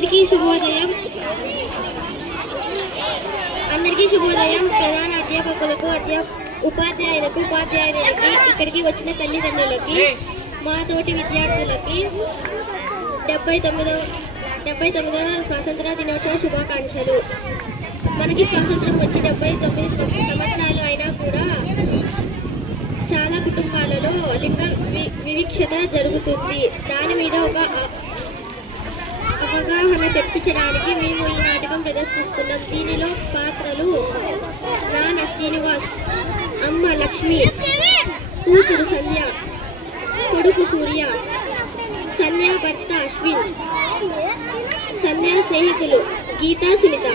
అందరికీ శుభోదయం. ప్రధాన అధ్యాపకులకు, ఉపాధ్యాయులకు, ఇక్కడికి వచ్చిన తల్లిదండ్రులకి, మా తోటి విద్యార్థులకి 79వ స్వాతంత్ర దినోత్సవ శుభాకాంక్షలు. మనకి స్వాతంత్రం వచ్చి 79 సంవత్సరాలు అయినా కూడా చాలా కుటుంబాలలో లింగ వివక్షత జరుగుతుంది. దాని మీద ఒక అవగాహన తెప్పించడానికి మేము ఈ నాటకం ప్రదర్శిస్తున్నాం. దీనిలో పాత్రలు నాన్న శ్రీనివాస్, అమ్మ లక్ష్మి, కూతురు సంధ్య, కొడుకు సూర్య, సంధ్య భర్త అశ్విన్, సంధ్య స్నేహితులు గీతా, సునీత.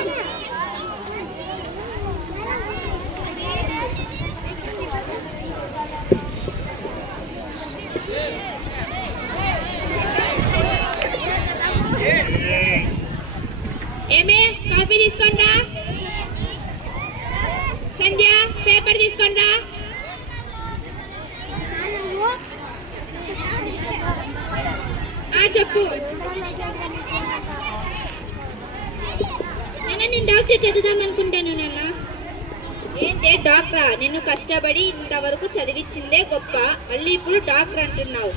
ఏమే కాఫీ తీసుకొనిరా. సంధ్య పేపర్ తీసుకొనిరా. చెప్పు. నేను డాక్టర్ చదువుదాం అనుకుంటాను. నాన్న ఏంటే డాక్టరా? నిన్ను కష్టపడి ఇంతవరకు చదివించిందే గొప్ప, మళ్ళీ ఇప్పుడు డాక్టర్ అంటున్నావు.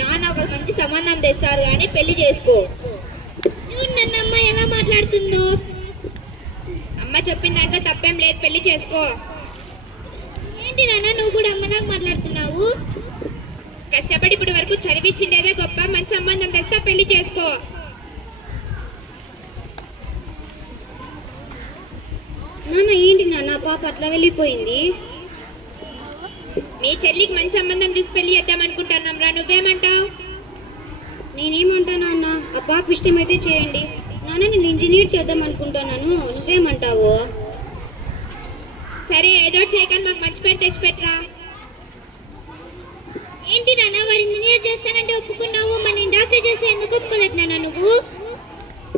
నాన్న ఒక మంచి సంబంధం తెస్తారు కానీ పెళ్లి చేసుకో. నన్ను అమ్మ ఎలా మాట్లాడుతుందో. అమ్మ చెప్పిన దాంట్లో తప్పేం లేదు, పెళ్లి చేసుకో. ఏంటి నాన్న నువ్వు కూడా అమ్మలాగా మాట్లాడుతున్నావు? కష్టపడి ఇప్పుడు వరకు చదివించిండేదే గొప్ప, మంచి సంబంధం తెస్తా పెళ్లి చేసుకో. నాన్న ఏంటి నాన్న పాప అట్లా వెళ్ళిపోయింది? మీ చెల్లికి మంచి సంబంధం చూసి పెళ్లి చేద్దాం అనుకుంటున్నాం రా, నువ్వేమంటావు? నేనేమంటా నాన్న, ఆ పాప ఇష్టమైతే చేయండి. నాన్న నేను ఇంజనీర్ చేద్దాం అనుకుంటున్నాను, నువ్వేమంటావు? సరే ఏదో చేయకుండా మాకు మంచి పేరు తెచ్చిపెట్టరా. ఏంటి నాన్న వాడు ఇంజనీర్ చేస్తానంటే ఒప్పుకున్నావు, మరి డాక్టర్ చేస్తే ఎందుకు ఒప్పుకోలేదు నాన్న నువ్వు?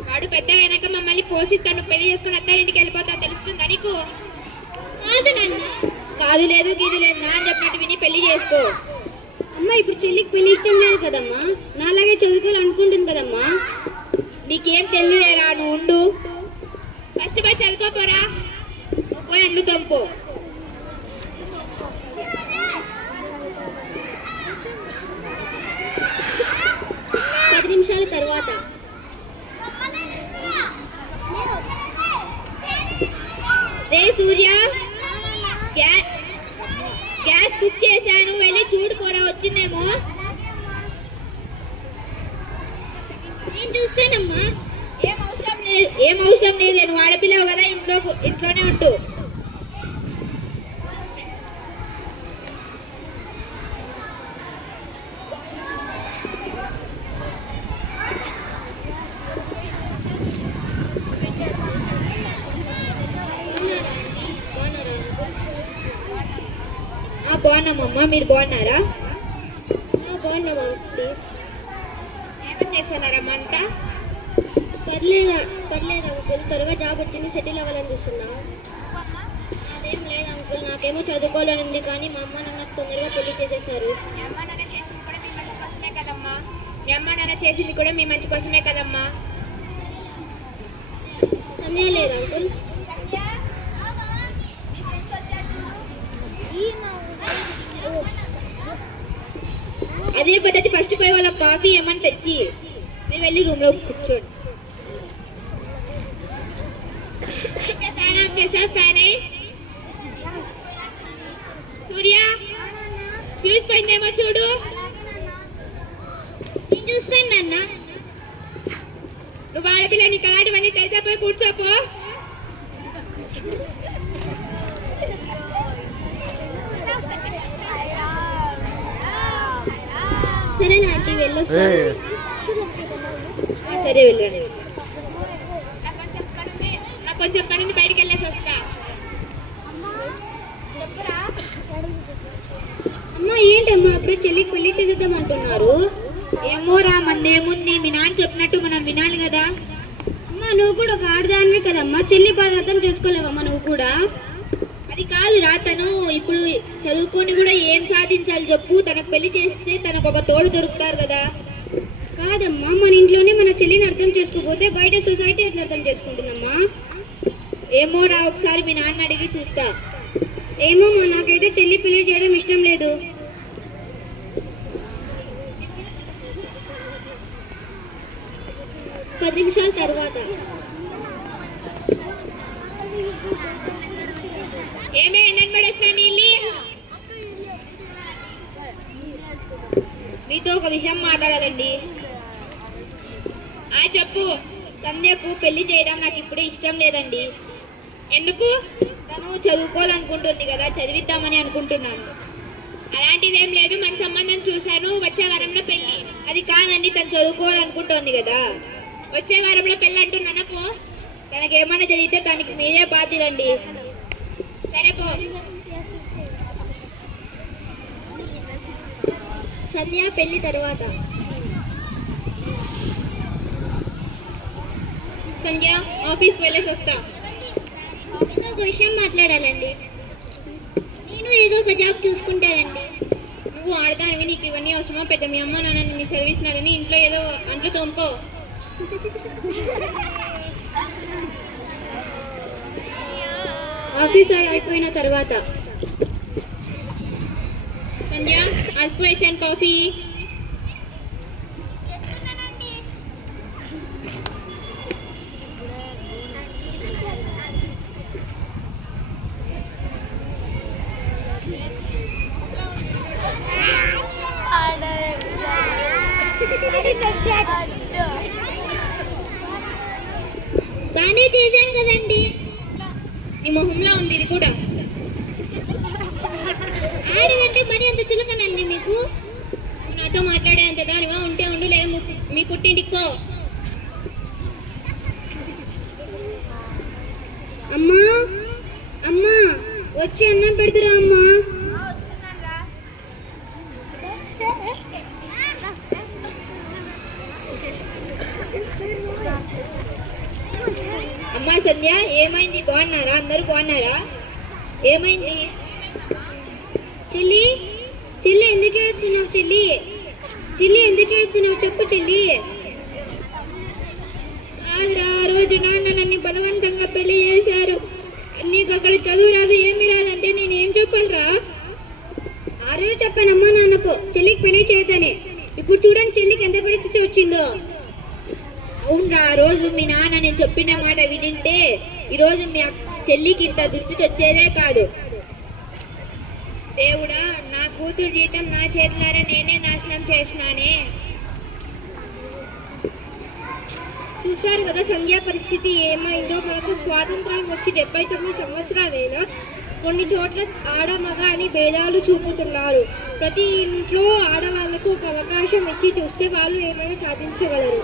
వాడు పెద్ద అయినాక మమ్మల్ని పోషిస్తాను, పెళ్లి చేసుకుని అత్తారింటికి వెళ్ళిపోతావు, తెలుస్తుందా నీకు? కాదు నాన్న. కాదు లేదు గీదు లేదు, నాన్న చెప్పినట్టు విని పెళ్లి చేసుకో. అమ్మ ఇప్పుడు చెల్లికి పెళ్లి ఇష్టం లేదు కదమ్మా, నాలాగే చదువుకోవాలనుకుంటుంది కదమ్మా. నీకేం తెలియలేరా, నువ్వు ఉండు. ఫస్ట్ పోయి చదువుకోపోరా, పోయి అండు తంపు. నిమిషాల తర్వాత రే సూర్య, గ్యాస్ బుక్ చేశాను, వెళ్ళి చూడు పోరా, వచ్చిందేమో. నేను చూస్తానమ్మా. ఏం అవసరం లేదు, నువ్వు ఆడపిల్లవు కదా, ఇంట్లోనే ఉంటూ. బాగున్నామమ్మా, మీరు బాగున్నారా? బాగున్నామా. ఏమని చేస్తున్నారమ్మా అంతా? పర్లేదు అంకుల్, త్వరగా జాబ్ వచ్చింది, సెటిల్ అవ్వాలని చూస్తున్నా. అదేం లేదు అంకుల్, నాకేమో చదువుకోవాలని ఉంది, కానీ మా అమ్మ నాన్న తొందరగా పెళ్లి చేసేసారు. మీ అమ్మ నాన్న చేసింది కూడా మీ మంచి కోసమే కదమ్మా. సందేహం లేదు అంకుల్. అదే పద్ధతి, ఫస్ట్ పోయి వాళ్ళ కాఫీ ఏమని తెచ్చి మీరు వెళ్ళి రూమ్ లో కూర్చోండి. ఫ్యాన్ ఆఫ్ చేసా? ఫ్యాన్ సూర్య ఫ్యూజ్ పోయిందేమో చూడు. నేను చూస్తాను నాన్న. నువ్వు ఆడపిల్ల, నీకు అలాంటివన్నీ తెలిసా, పోయి కూర్చోపో. సరే ఆంటీ వెళ్ళొస్తా. సరే వెళ్ళండి. నాకు కొంచెం పని ఉంది, బయటికి వెళ్ళేసి వస్తా. అమ్మా ఏంటమ్మా అప్పుడే చెల్లికి పెళ్లి చేసేద్దాం అంటున్నారు? ఏమోరా, మందేముంది, మీ నాన్న చెప్పినట్టు మనం వినాలి కదా. అమ్మా నువ్వు కూడా ఒక ఆడదానివే కదమ్మా, చెల్లి బాధ అర్థం చేసుకోలేవమ్మా నువ్వు కూడా? అది కాదురా, తను ఇప్పుడు చదువుకొని కూడా ఏం సాధించాలి చెప్పు? తనకు పెళ్లి చేస్తే తనకు ఒక తోడు దొరుకుతారు కదా. కాదమ్మా, మన ఇంట్లోనే మన చెల్లిని అర్థం చేసుకోకపోతే బయట సొసైటీ ఎట్లా అర్థం చేసుకుంటుందమ్మా? ఏమో రా, ఒకసారి మీ నాన్న అడిగి చూస్తా. ఏమో నాకైతే చెల్లి పెళ్లి చేయడం ఇష్టం లేదు. పది నిమిషాల తర్వాత ఏమే ఎండబడొస్తున్నా నీళ్ళు. మీతో ఒక విషయం మాట్లాడాలండి. చెప్పు. సంధ్యకు పెళ్లి చేయడం నాకు ఇప్పుడే ఇష్టం లేదండి. ఎందుకు? తను చదువుకోవాలనుకుంటుంది కదా, చదివిద్దామని అనుకుంటున్నాను. అలాంటిదేం లేదు, మన సంబంధం చూశాను, వచ్చే వారంలో పెళ్లి. అది కాదండి, తను చదువుకోవాలనుకుంటోంది కదా. వచ్చే వారంలో పెళ్లి అంటున్నానా? పో. తనకేమన్నా జరిగితే దానికి మీరే బాధ్యులండి. సరే పో. సంధ్య పెళ్లి తర్వాత. సంధ్య, ఆఫీస్కి వెళ్ళేసి వస్తా. ఒక విషయం మాట్లాడాలండి. నేను ఏదో ఒక జాబ్ చూసుకుంటానండి. నువ్వు ఆడదానివి, నీకు ఇవన్నీ అవసరమా? పెద్ద మీ అమ్మ నాన్న నిన్ను చదివిస్తున్నారని ఇంట్లో ఏదో అంట్లు తోముకో. ఆఫీస్ అయిపోయిన తర్వాత. సంధ్య, అల్సిపోయి కాఫీ. బాగానే చేశాను కదండి. నీ మొహంలో ఉంది ఇది కూడా. ఆడదంటే మరి అంత చులకనండి మీకు? నాతో మాట్లాడే అంత దానివా? ఉంటే ఉండు, లేదా మీ పుట్టింటికి పో. అమ్మా అమ్మా, వచ్చి అన్నం పెడుతురా అమ్మా. అమ్మా సంధ్య, ఏమైంది? బాగున్నారా? అందరూ బాగున్నారా? ఏమైంది? చెల్లి చెల్లి ఎందుకు ఏడుస్తున్నావు? చెల్లి చెల్లి ఎందుకు ఏడుస్తున్నావు? చెప్పు చెల్లి. కాదురా, ఆ రోజు నాన్న నన్ను బలవంతంగా పెళ్లి చేశారు. నీకు అక్కడ చదువు రాదు, ఏమీ రాదంటే నేనేం చెప్పాలిరా? ఆ రోజు చెప్పానమ్మా నాన్నకు చెల్లికి పెళ్లి చేయొద్దని. ఇప్పుడు చూడండి చెల్లికి ఎంత పరిస్థితి వచ్చిందో. అవునరా, ఆ రోజు మీ నాన్న నేను చెప్పిన మాట వినింటే ఈరోజు మీ చెల్లికి ఇంత దుస్థితి వచ్చేదే కాదు. దేవుడా, నా కూతురు జీవితం నా చేతులారా నేనే నాశనం చేసినానే. చూశారు కదా సంధ్య పరిస్థితి ఏమైందో. మనకు స్వాతంత్రం వచ్చి 79 సంవత్సరాలైనా కొన్ని చోట్ల ఆడ మగ అని భేదాలు చూపుతున్నారు. ప్రతి ఇంట్లో ఆడవాళ్లకు ఒక అవకాశం ఇచ్చి చూస్తే వాళ్ళు ఏమైనా సాధించగలరు.